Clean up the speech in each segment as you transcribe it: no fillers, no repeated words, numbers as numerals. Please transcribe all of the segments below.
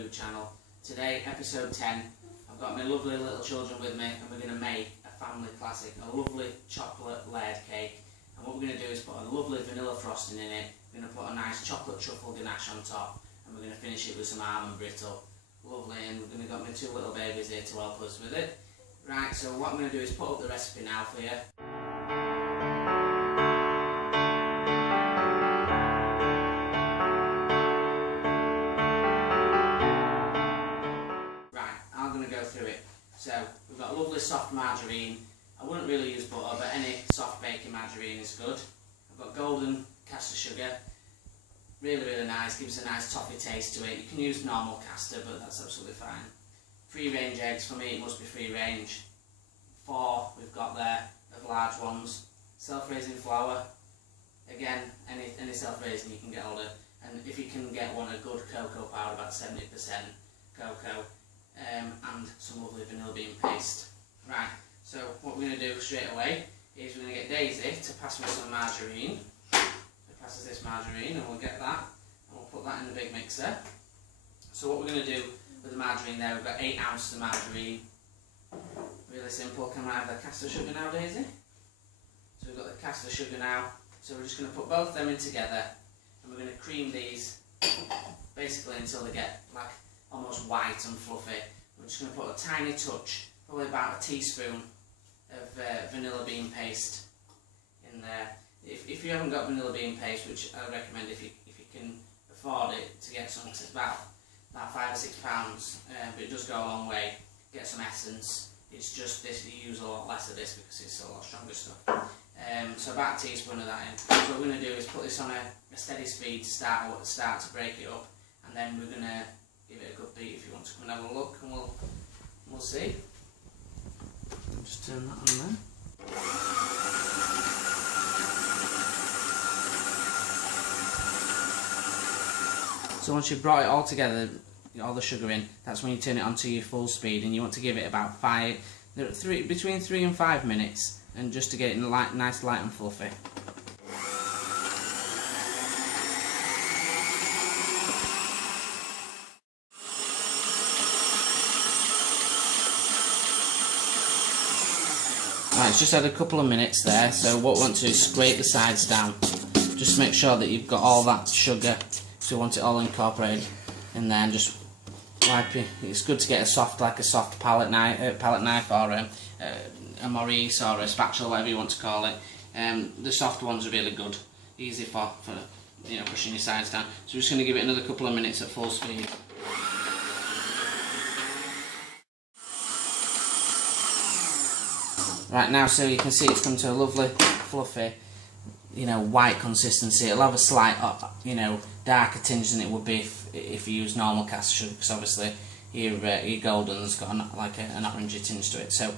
Food channel. Today, episode 10, I've got my lovely little children with me and we're going to make a family classic, a lovely chocolate layered cake. And what we're going to do is put a lovely vanilla frosting in it, we're going to put a nice chocolate truffle ganache on top, and we're going to finish it with some almond brittle. Lovely, and we're going to got my two little babies here to help us with it. Right, so what I'm going to do is put up the recipe now for you. So we've got a lovely soft margarine. I wouldn't really use butter, but any soft baking margarine is good. I've got golden caster sugar, really nice, gives a nice toffee taste to it. You can use normal caster, but that's absolutely fine. Free range eggs, for me it must be free range. 4 we've got there of large ones. Self-raising flour, again any self-raising you can get hold of, and if you can get one, a good cocoa powder, about 70% cocoa. And some lovely vanilla bean paste. Right, so what we're going to do straight away is we're going to get Daisy to pass me some margarine. She passes this margarine and we'll get that and we'll put that in the big mixer. So what we're going to do with the margarine there, we've got 8 ounces of margarine. Really simple. Can I have the caster sugar now, Daisy? So we've got the caster sugar now, so we're just going to put both of them in together and we're going to cream these basically until they get like almost white and fluffy. We're just going to put a tiny touch, probably about a teaspoon of vanilla bean paste in there. If you haven't got vanilla bean paste, which I recommend if you can afford it, to get some, it's about £5 or £6, but it does go a long way. Get some essence. It's just this, you use a lot less of this because it's a lot stronger stuff. So about a teaspoon of that in. So what we're going to do is put this on a steady speed to start to break it up, and then we're going to give it a good beat if you want to come and have a look, and we'll see. I'll just turn that on there. So once you've brought it all together, all the sugar in, that's when you turn it on to your full speed, and you want to give it about between 3 and 5 minutes, and just to get it nice, light and fluffy. Right, it's just had a couple of minutes there, so what we want to do is scrape the sides down. Just make sure that you've got all that sugar, so you want it all incorporated in there, and just wipe it. It's good to get a soft palette knife or a Maurice or a spatula, whatever you want to call it. The soft ones are really good, easy for pushing your sides down. So we're just going to give it another couple of minutes at full speed. Right now, so you can see it's come to a lovely, fluffy, white consistency. It'll have a slight, darker tinge than it would be if you use normal caster sugar, because obviously your golden's got an orangey tinge to it. So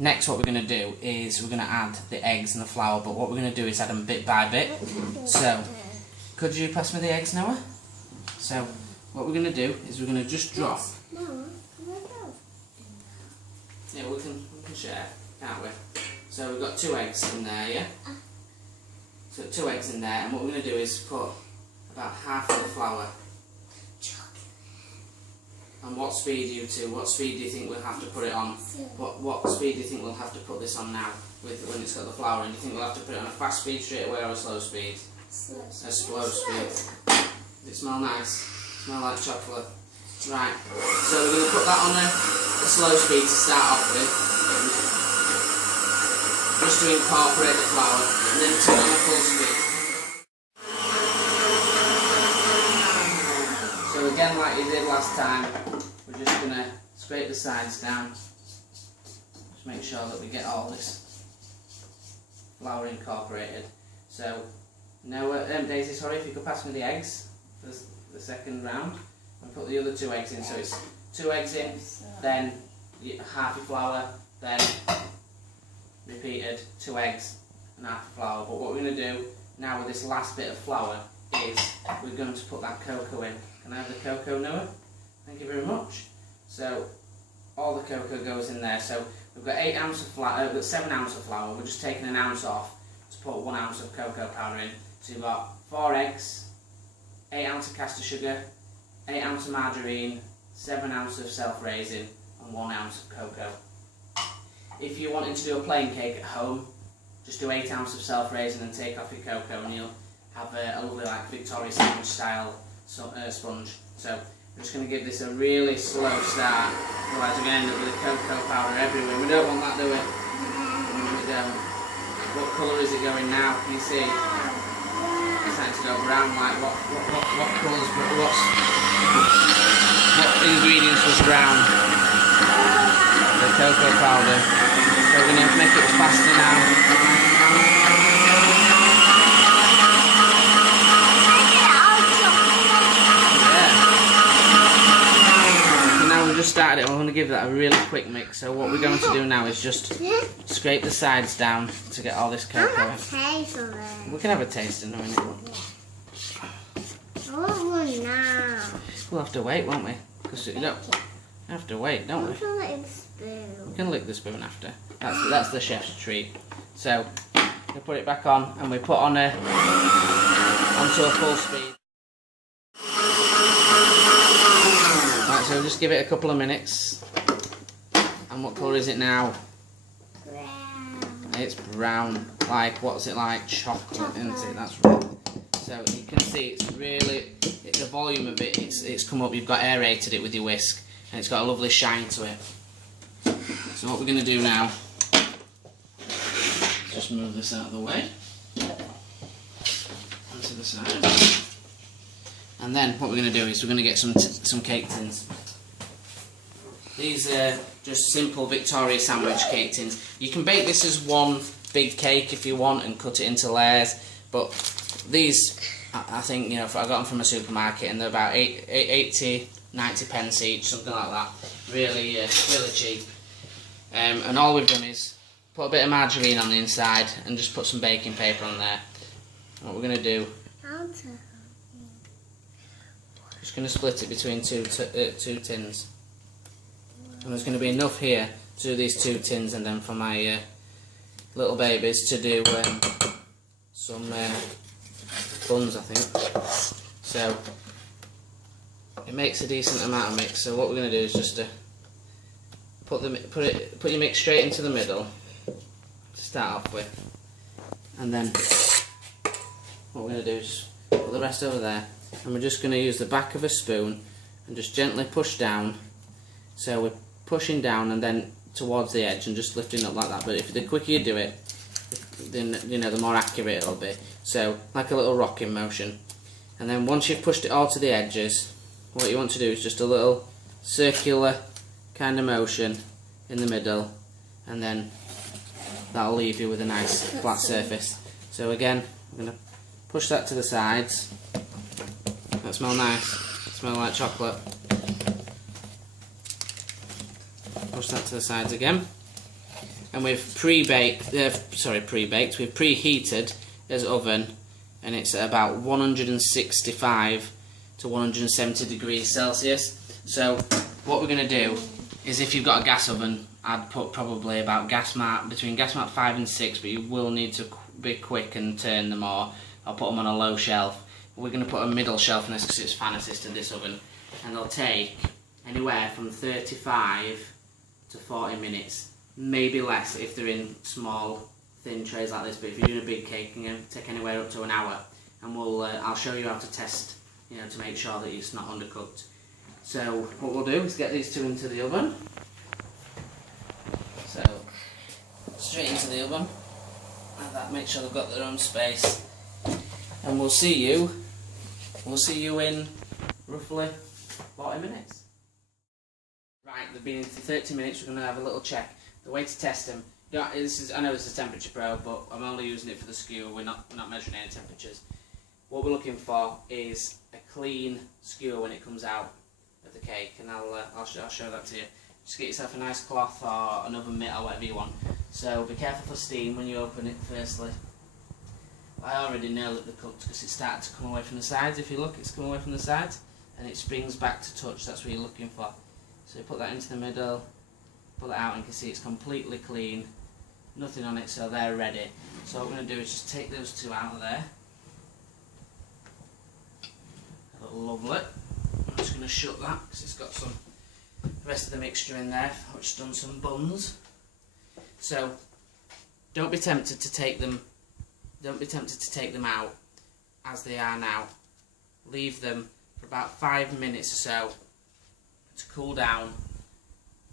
next, what we're going to do is we're going to add the eggs and the flour, but what we're going to do is add them bit by bit. So, could you pass me the eggs, Noah? So, what we're going to do is we're going to just drop. Yeah, we can share, can't we? So we've got 2 eggs in there, yeah? So 2 eggs in there, and what we're going to do is put about half of the flour. And what speed what speed do you think we'll have to put it on? What speed do you think we'll have to put this on now, when it's got the flour in? Do you think we'll have to put it on a fast speed straight away or a slow speed? A slow speed. Does it smell nice? Smell like chocolate? Right, so we're going to put that on a slow speed to start off with, just to incorporate the flour, and then turn on a full speed. So again, like you did last time, we're just going to scrape the sides down, just make sure that we get all this flour incorporated. So now, Daisy, sorry, if you could pass me the eggs for the second round, and put the other 2 eggs in. So it's 2 eggs in, then half your flour, then repeated 2 eggs and half the flour. But what we're going to do now with this last bit of flour is we're going to put that cocoa in. Can I have the cocoa, Noah? Thank you very much. So all the cocoa goes in there. So we've got 8 ounces of flour, we've got 7 ounces of flour. We're just taking 1 ounce off to put 1 ounce of cocoa powder in. So you've got 4 eggs, 8 ounces of caster sugar, 8 ounces of margarine, 7 ounces of self-raising and 1 ounce of cocoa. If you're wanting to do a plain cake at home, just do 8 ounces of self-raising and take off your cocoa, and you'll have a lovely like Victoria sandwich style sponge. So I'm just going to give this a really slow start, otherwise we're going to end up with the cocoa powder everywhere. We don't want that, do we? We don't. What colour is it going now? Can you see? It's starting to go brown. Like what colours? What ingredients was brown? The cocoa powder. So we're going to make it faster now. Just started it, I'm going to give that a really quick mix. So what we're going to do now is just scrape the sides down to get all this cocoa in. We can have a taste in a minute. I want one now. We'll have to wait, won't we? Because you don't have to wait, don't we? We can lick the spoon after. That's the chef's treat. So we put it back on and we put on onto a full speed. Right, so we'll just give it a couple of minutes. And what colour is it now? Brown. It's brown. Like, what's it like? Chocolate, isn't it? That's right. So you can see it's really, the volume of it, it's come up, you've got aerated it with your whisk, and it's got a lovely shine to it. So what we're going to do now, just move this out of the way. Onto the side. And then what we're going to do is we're going to get some cake tins. These are just simple Victoria sandwich cake tins. You can bake this as one big cake if you want and cut it into layers, but these, I think, you know, I got them from a supermarket and they're about 80, 90 pence each, something like that. Really, really cheap. And all we've done is put a bit of margarine on the inside and just put some baking paper on there. What we're going to do, just going to split it between two tins, and there's going to be enough here to do these 2 tins, and then for my little babies to do some buns, I think. So it makes a decent amount of mix. So what we're going to do is just put your mix straight into the middle to start off with, and then what we're going to do is put the rest over there. And we're just going to use the back of a spoon and just gently push down. So we're pushing down and then towards the edge and just lifting up like that. But if the quicker you do it, then you know the more accurate it'll be. So like a little rocking motion. And then once you've pushed it all to the edges, what you want to do is just a little circular kind of motion in the middle, and then that'll leave you with a nice flat surface. So again, I'm going to push that to the sides. That smell nice. Smell like chocolate. Push that to the sides again. And we've pre-baked. We've preheated this oven, and it's at about 165 to 170 degrees Celsius. So what we're going to do is, if you've got a gas oven, I'd put probably about between gas mark 5 and 6, but you will need to be quick and turn them, or I'll put them on a low shelf. We're going to put a middle shelf in this because it's fan assisted, this oven, and they'll take anywhere from 35 to 40 minutes, maybe less if they're in small thin trays like this, but if you're doing a big cake, it can take anywhere up to an hour, and I'll show you how to test, you know, to make sure that it's not undercooked. So what we'll do is get these 2 into the oven. So straight into the oven like that, make sure they've got their own space, and we'll see you in roughly 40 minutes. Right, they've been in for 30 minutes. We're going to have a little check. The way to test them, I know this is a temperature probe, but I'm only using it for the skewer. We're not measuring any temperatures. What we're looking for is a clean skewer when it comes out of the cake, and I'll show that to you. Just get yourself a nice cloth or an oven mitt or whatever you want. So be careful for steam when you open it firstly. I already know that they're cooked because it's started to come away from the sides. If you look, it's come away from the sides and it springs back to touch. That's what you're looking for. So you put that into the middle, pull it out, and you can see it's completely clean, nothing on it, so they're ready. So what we're going to do is just take those 2 out of there. Lovely. I'm just going to shut that because it's got some the rest of the mixture in there. I've just done some buns. So don't be tempted to take them. Don't be tempted to take them out as they are now. Leave them for about 5 minutes or so to cool down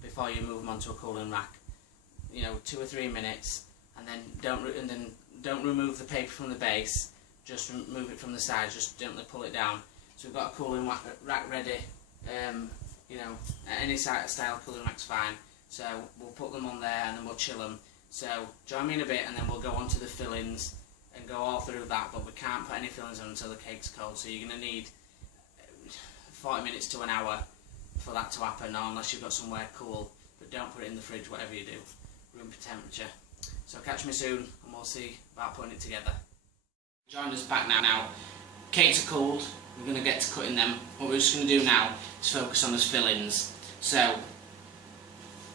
before you move them onto a cooling rack. You know, 2 or 3 minutes, and then don't remove the paper from the base. Just remove it from the sides. Just gently pull it down. So we've got a cooling rack ready. You know, any style cooling rack's fine. So we'll put them on there and then we'll chill them. So join me in a bit, and then we'll go on to the fillings and go all through that. But we can't put any fillings on until the cake's cold. So you're going to need 40 minutes to an hour for that to happen, or unless you've got somewhere cool. But don't put it in the fridge, whatever you do. Room temperature. So catch me soon, and we'll see about putting it together. Join us back now. Cakes are cooled. We're going to get to cutting them. What we're just going to do now is focus on those fillings. So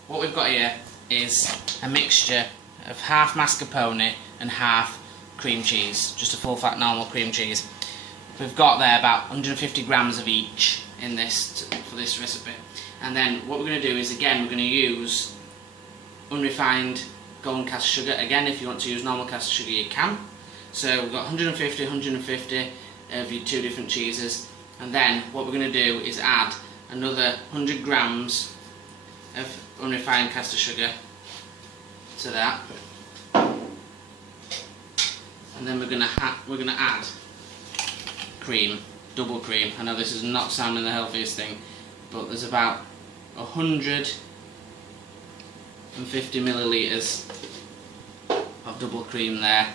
what we've got here is a mixture of half mascarpone and half cream cheese, just a full fat normal cream cheese. We've got there about 150 grams of each in this for this recipe. And then what we're going to do is, again, we're going to use unrefined golden caster sugar. Again, if you want to use normal caster sugar, you can. So we've got 150 of your 2 different cheeses, and then what we're going to do is add another 100 grams of unrefined caster sugar to that, and then we're going to add cream, double cream. I know this is not sounding the healthiest thing, but there's about 150 millilitres of double cream there.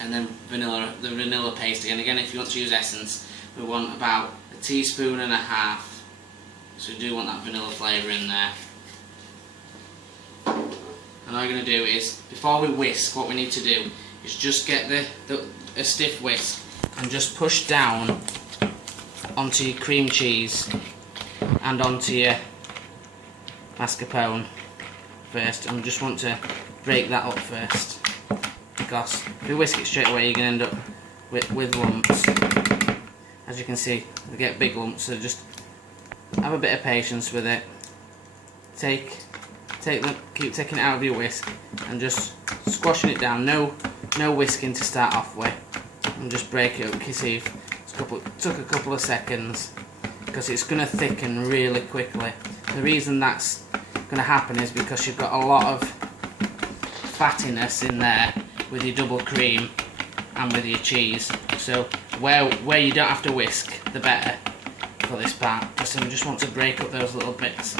And then the vanilla paste again. Again, if you want to use essence, we want about 1.5 teaspoons. So we do want that vanilla flavour in there. And all you're going to do is, before we whisk, what we need to do is just get a stiff whisk and just push down onto your cream cheese and onto your mascarpone first. And just want to break that up first, because if you whisk it straight away, you're going to end up with lumps. As you can see, we get big lumps, so just have a bit of patience with it. Keep taking it out of your whisk and just squashing it down. No whisking to start off with, and just break it up. You can see it took a couple of seconds, because it's going to thicken really quickly. The reason that's going to happen is because you've got a lot of fattiness in there with your double cream and with your cheese. So where you don't have to whisk, the better for this part. So we just want to break up those little bits.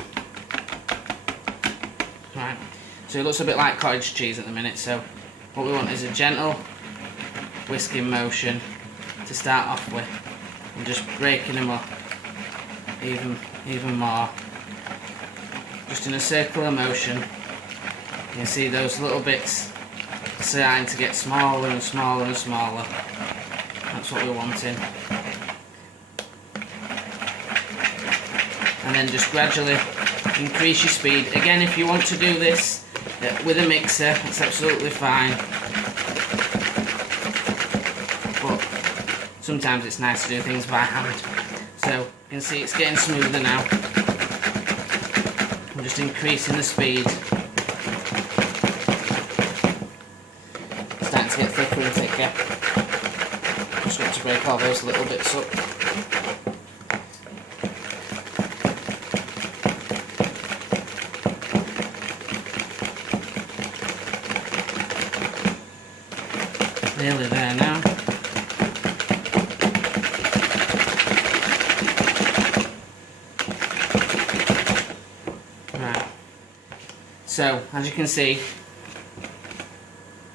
Right. So it looks a bit like cottage cheese at the minute. So what we want is a gentle whisking motion to start off with, and just breaking them up even more. Just in a circular motion. You can see those little bits starting to get smaller and smaller and smaller. That's what we're wanting. And then just gradually increase your speed. Again, if you want to do this with a mixer, that's absolutely fine. But sometimes it's nice to do things by hand. So you can see it's getting smoother now. I'm just increasing the speed. Starting to get thicker and thicker. Just want to break all those little bits up. Nearly there now. Right. So, as you can see,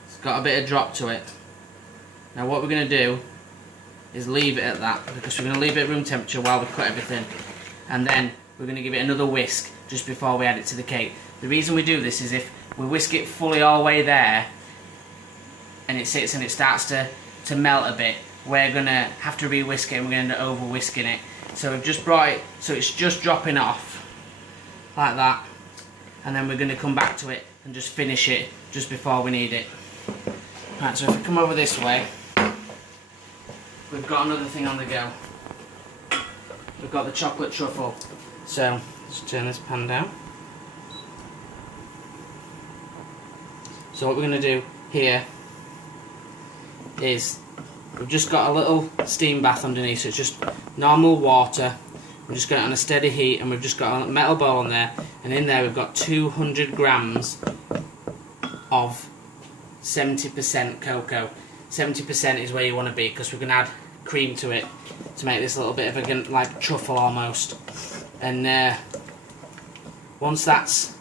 it's got a bit of drop to it. Now what we're going to do is leave it at that, because we're going to leave it at room temperature while we cut everything, and then we're going to give it another whisk just before we add it to the cake. The reason we do this is if we whisk it fully all the way there and it sits and it starts to melt a bit, we're going to have to re-whisk it and we're going to end up over-whisking it. So we've just brought it so it's just dropping off like that, and then we're going to come back to it and just finish it just before we need it. Right, so if we come over this way, we've got another thing on the go. We've got the chocolate truffle. So let's turn this pan down. So what we're going to do here is we've just got a little steam bath underneath, so it's just normal water. We're just got it on a steady heat, and we've just got a metal bowl on there, and in there we've got 200 grams of 70% cocoa. 70% is where you want to be, because we're going to add cream to it to make this a little bit of a like truffle almost. And once that's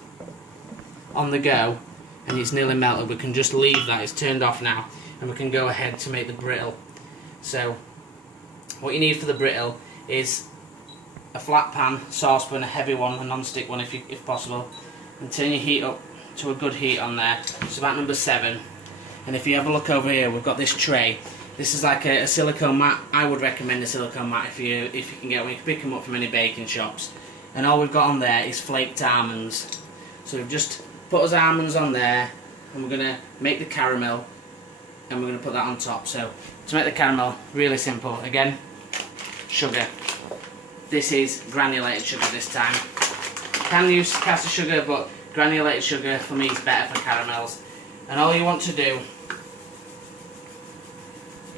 on the go and it's nearly melted, we can just leave that. It's turned off now, and we can go ahead to make the brittle. So what you need for the brittle is a flat pan, saucepan, a heavy one, a non-stick one if possible, and turn your heat up to a good heat on there. It's about number 7. And if you have a look over here, we've got this tray. This is like a silicone mat. I would recommend a silicone mat if you can get one. You can pick them up from any baking shops. And all we've got on there is flaked almonds. So we've just put those almonds on there, and we're going to make the caramel, and we're going to put that on top. So to make the caramel, really simple. Again, sugar. This is granulated sugar this time. You can use caster sugar, but granulated sugar for me is better for caramels. And all you want to do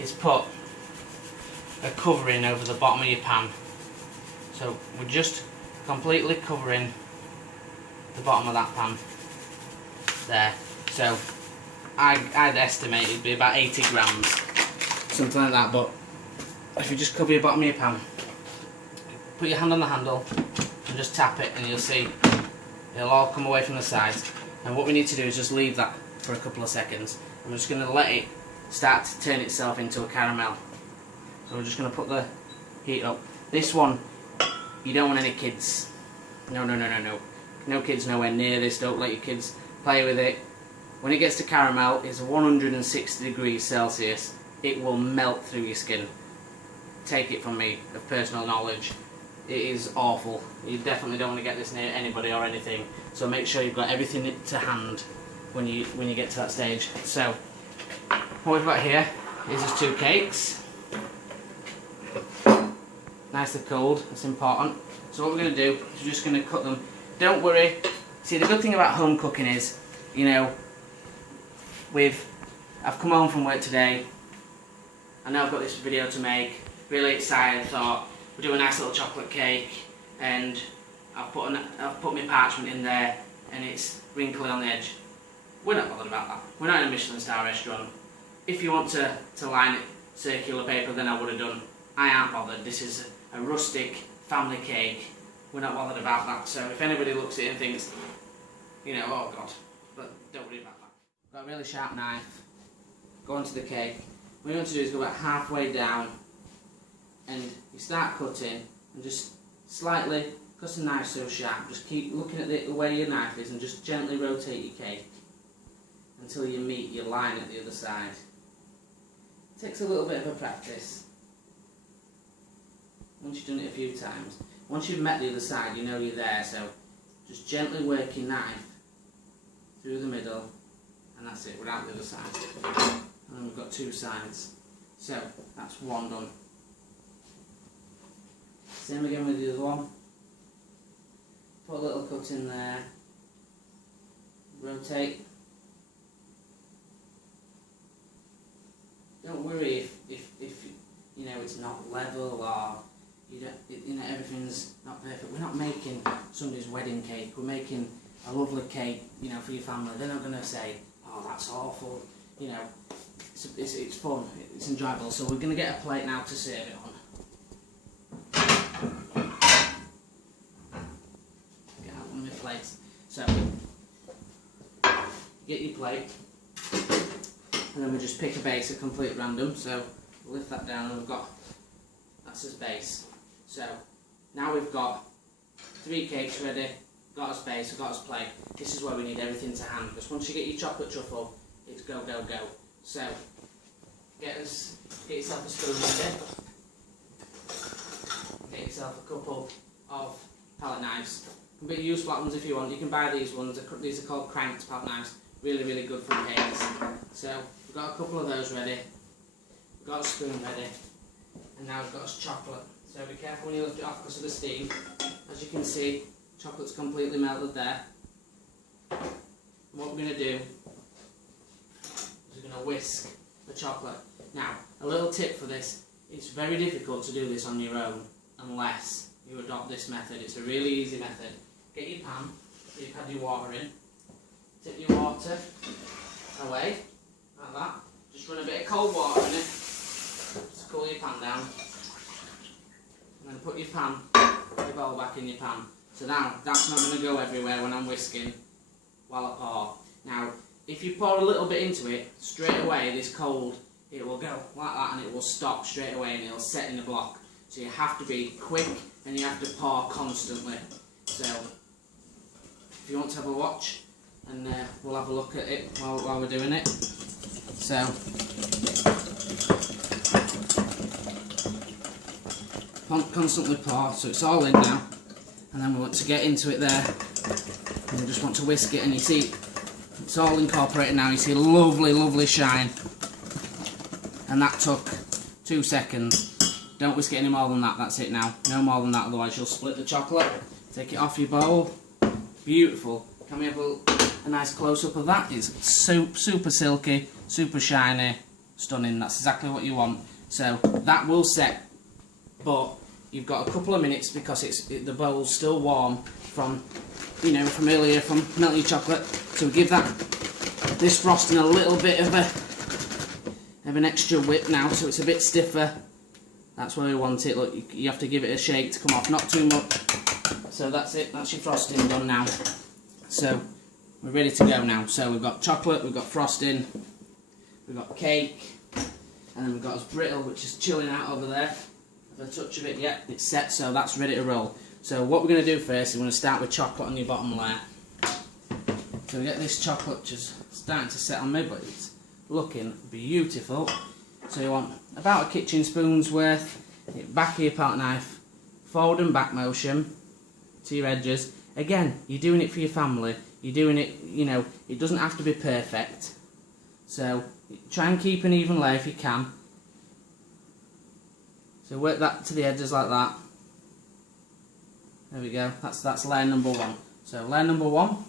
is put a covering over the bottom of your pan. So we're just completely covering the bottom of that pan there. So I'd estimate it'd be about 80 grams, something like that. But if you just cover your bottom of your pan, put your hand on the handle and just tap it, and you'll see it'll all come away from the sides. And what we need to do is just leave that for a couple of seconds. I'm just going to let it start to turn itself into a caramel. So we're just going to put the heat up. This one, you don't want any kids. No. No kids nowhere near this. Don't let your kids play with it. When it gets to caramel, it's 160 degrees Celsius. It will melt through your skin. Take it from me, of personal knowledge. It is awful. You definitely don't want to get this near anybody or anything. So make sure you've got everything to hand when you get to that stage. So what we've got here is just 2 cakes. Nicely cold, that's important. So what we're going to do is we're just going to cut them. Don't worry. See, the good thing about home cooking is, you know, I've come home from work today. I know I've got this video to make. Really excited, thought we'll do a nice little chocolate cake, and I've put my parchment in there, and it's wrinkly on the edge. We're not bothered about that. We're not in a Michelin star restaurant. If you want to line it circular paper, then I would have done. I aren't bothered. This is a rustic family cake. We're not bothered about that. So if anybody looks at it and thinks, you know, oh God, but don't worry about that. Got a really sharp knife. Go onto the cake. What you want to do is go about halfway down, and you start cutting, and just slightly, because the knife's so sharp, just keep looking at the way your knife is, and just gently rotate your cake until you meet your line at the other side. It takes a little bit of a practice. Once you've done it a few times, once you've met the other side, you know you're there. So just gently work your knife through the middle, and that's it. We're out the other side, and then we've got 2 sides. So that's one done. Same again with the other one. Put a little cut in there. Rotate. Don't worry if you know it's not level, or you know everything's not perfect. We're not making somebody's wedding cake. We're making a lovely cake, you know, for your family. They're not going to say, "Oh, that's awful." You know, it's fun. It's enjoyable. So we're going to get a plate now to serve it on. Get out one of my plates. So get your plate. And then we just pick a base at complete random, so we'll lift that down, and that's as base. So now we've got 3 cakes ready, got us base, we've got us plate. This is where we need everything to hand, because once you get your chocolate truffle, it's go, go, go. So get yourself a spoon ready, get yourself a couple of palette knives. You can use flat ones if you want. You can buy these ones, these are called cranked palette knives. Really, really good for cakes. So we've got a couple of those ready, we've got a spoon ready, and now we've got us chocolate. So be careful when you lift it off because of the steam. As you can see, chocolate's completely melted there. And what we're going to do is we're going to whisk the chocolate. Now, a little tip for this, it's very difficult to do this on your own unless you adopt this method. It's a really easy method. Get your pan, so you've had your water in, tip your water away, like that. Just run a bit of cold water in it, just cool your pan down, and then put your bowl back in your pan. So now, that's not going to go everywhere when I'm whisking while I pour. Now, if you pour a little bit into it, straight away this cold, it will go like that and it will stop straight away and it will set in a block. So you have to be quick and you have to pour constantly. So, if you want to have a watch, and we'll have a look at it while we're doing it. So, constantly pour, so it's all in now. And then we want to get into it there. And we just want to whisk it, and you see it's all incorporated now. You see a lovely, lovely shine. And that took 2 seconds. Don't whisk it any more than that, that's it now. No more than that, otherwise you'll split the chocolate. Take it off your bowl. Beautiful. Can we have a nice close-up of that? It's super silky, super shiny, stunning. That's exactly what you want. So that will set, but you've got a couple of minutes because the bowl's still warm from earlier from melting your chocolate. So give this frosting a little bit of an extra whip now, so it's a bit stiffer. That's where we want it. Look, you have to give it a shake to come off, not too much. So that's it. That's your frosting done now. So we're ready to go now. So we've got chocolate, we've got frosting, we've got cake, and then we've got us brittle, which is chilling out over there. A touch of it yet, it's set, so that's ready to roll. So what we're going to do first is we're going to start with chocolate on your bottom layer. So we get this chocolate just starting to set on me, but it's looking beautiful. So you want about a kitchen spoon's worth, back of your palette knife, forward and back motion to your edges. Again, you're doing it for your family, you're doing it, it doesn't have to be perfect. So try and keep an even layer if you can. So work that to the edges like that. There we go, that's layer number one. So layer number one,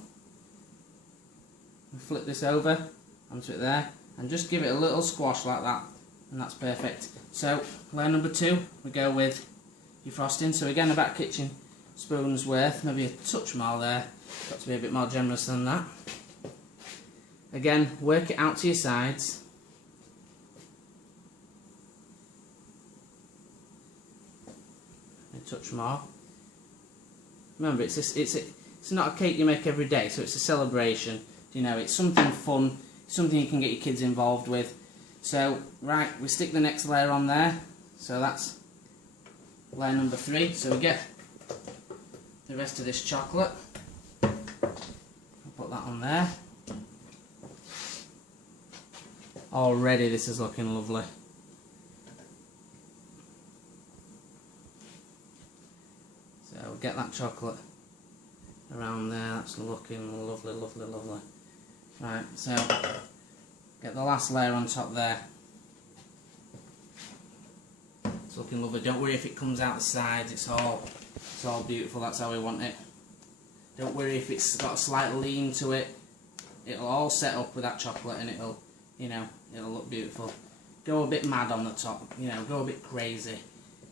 we flip this over onto it there, and just give it a little squash like that, and that's perfect. So layer number two, we go with your frosting. So again, about a kitchen spoon's worth, maybe a touch more there, got to be a bit more generous than that. Again, work it out to your sides. A touch more. Remember, it's not a cake you make every day, so it's a celebration. It's something fun, something you can get your kids involved with. So, right, we stick the next layer on there. So that's layer number three. So we get the rest of this chocolate. I'll put that on there. Already this is looking lovely. So get that chocolate around there, that's looking lovely, lovely, lovely. Right, so get the last layer on top there. It's looking lovely. Don't worry if it comes out the sides, it's all beautiful, that's how we want it. Don't worry if it's got a slight lean to it. It'll all set up with that chocolate and it'll look beautiful. Go a bit mad on the top, go a bit crazy.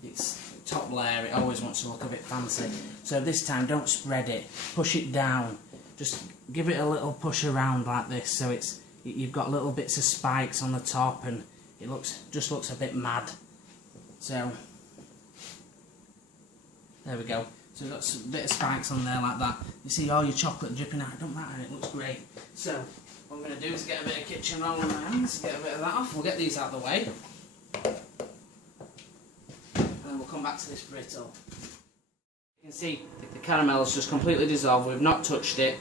It's top layer, it always wants to look a bit fancy. So this time don't spread it, push it down. Just give it a little push around like this, so you've got little bits of spikes on the top and it just looks a bit mad. So there we go. So we've got a bit of spikes on there like that. You see all your chocolate dripping out, it don't matter, it looks great. So what I'm going to do is get a bit of kitchen roll in my hands, get a bit of that off. We'll get these out of the way. And we'll come back to this brittle. You can see the caramel is just completely dissolved, we've not touched it.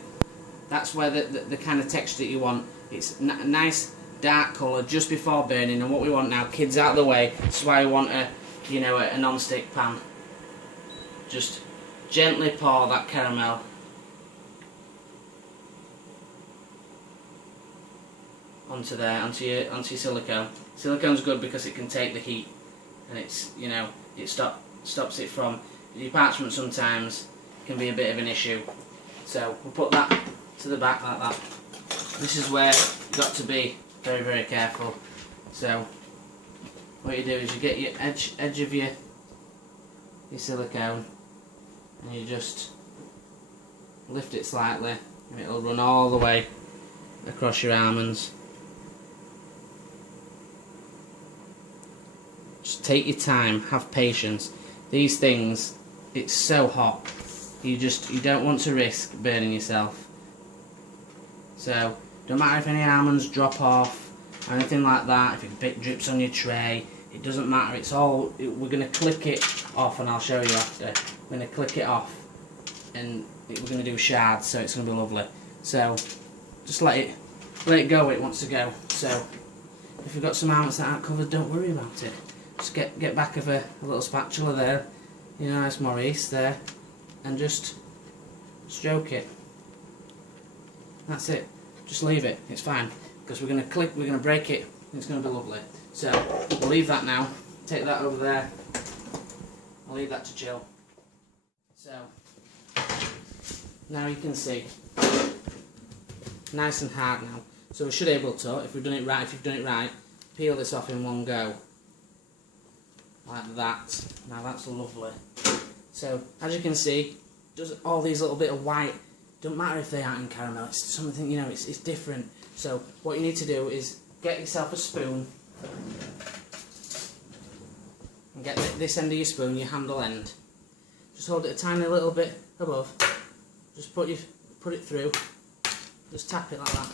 That's where the kind of texture that you want. It's nice dark colour just before burning, and what we want now, kids out of the way, that's why we want a non-stick pan. Just gently pour that caramel onto there, onto your silicone. Silicone's good because it can take the heat and it stops it from, your parchment sometimes can be a bit of an issue. So we'll put that to the back like that. This is where you've got to be very, very careful. So what you do is you get your edge of your silicone and you just lift it slightly and it'll run all the way across your almonds. Just take your time, have patience. These things, it's so hot. You don't want to risk burning yourself. So don't matter if any almonds drop off or anything like that, if a bit drips on your tray, it doesn't matter. We're going to click it off, and I'll show you after. We're going to click it off and we're going to do shards, so it's going to be lovely. So just let it go where it wants to go. So if you've got some almonds that aren't covered, don't worry about it. Just get back of a little spatula there, you know, nice Maurice there, and just stroke it. That's it. Just leave it. It's fine, because we're going to break it, and it's going to be lovely. So we'll leave that now. Take that over there. I'll leave that to chill. So now you can see, nice and hard now. So we should be able to, if you've done it right, peel this off in one go, like that. Now that's lovely. So as you can see, does all these little bit of white. Don't matter if they aren't in caramel. It's something, you know. It's different. So what you need to do is get yourself a spoon and get this end of your spoon, your handle end. Just hold it a tiny little bit above. Just put it through. Just tap it like that.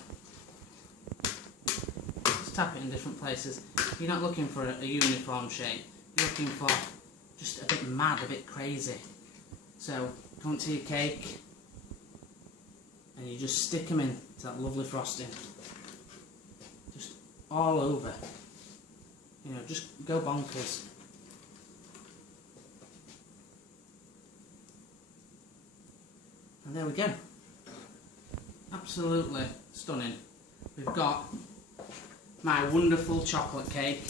Just tap it in different places. You're not looking for a uniform shape. You're looking for just a bit mad, a bit crazy. So come to your cake and you just stick them in to that lovely frosting. Just all over. You know, just go bonkers. And there we go. Absolutely stunning. We've got my wonderful chocolate cake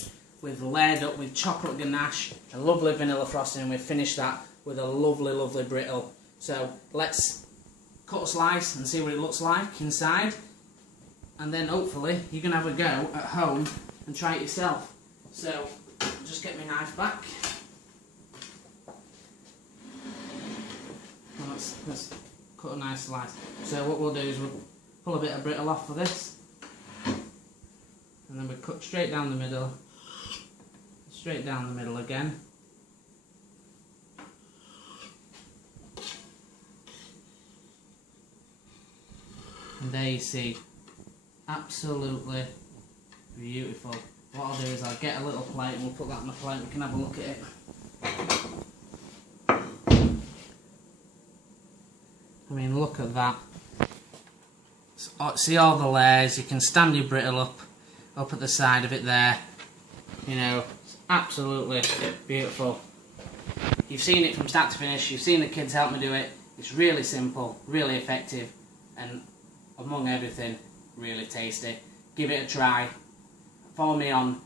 layered up with chocolate ganache, a lovely vanilla frosting, and we've finished that with a lovely, lovely brittle. So let's cut a slice and see what it looks like inside, and then hopefully you can have a go at home and try it yourself. So just get my knife back. Well, let's cut a nice slice. So what we'll do is we'll pull a bit of brittle off for this, and then we cut straight down the middle, straight down the middle again. And there you see, absolutely beautiful. What I'll do is I'll get a little plate and we'll put that on the plate, we can have a look at it. I mean, look at that. See all the layers, you can stand your brittle up at the side of it there. You know, it's absolutely beautiful. You've seen it from start to finish, you've seen the kids help me do it. It's really simple, really effective, and among everything, really tasty. Give it a try. Follow me on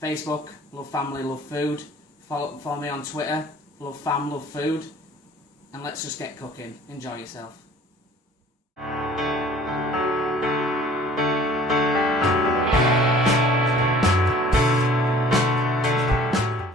Facebook, Love Family, Love Food. Follow me on Twitter, Love Fam, Love Food. And let's just get cooking. Enjoy yourself.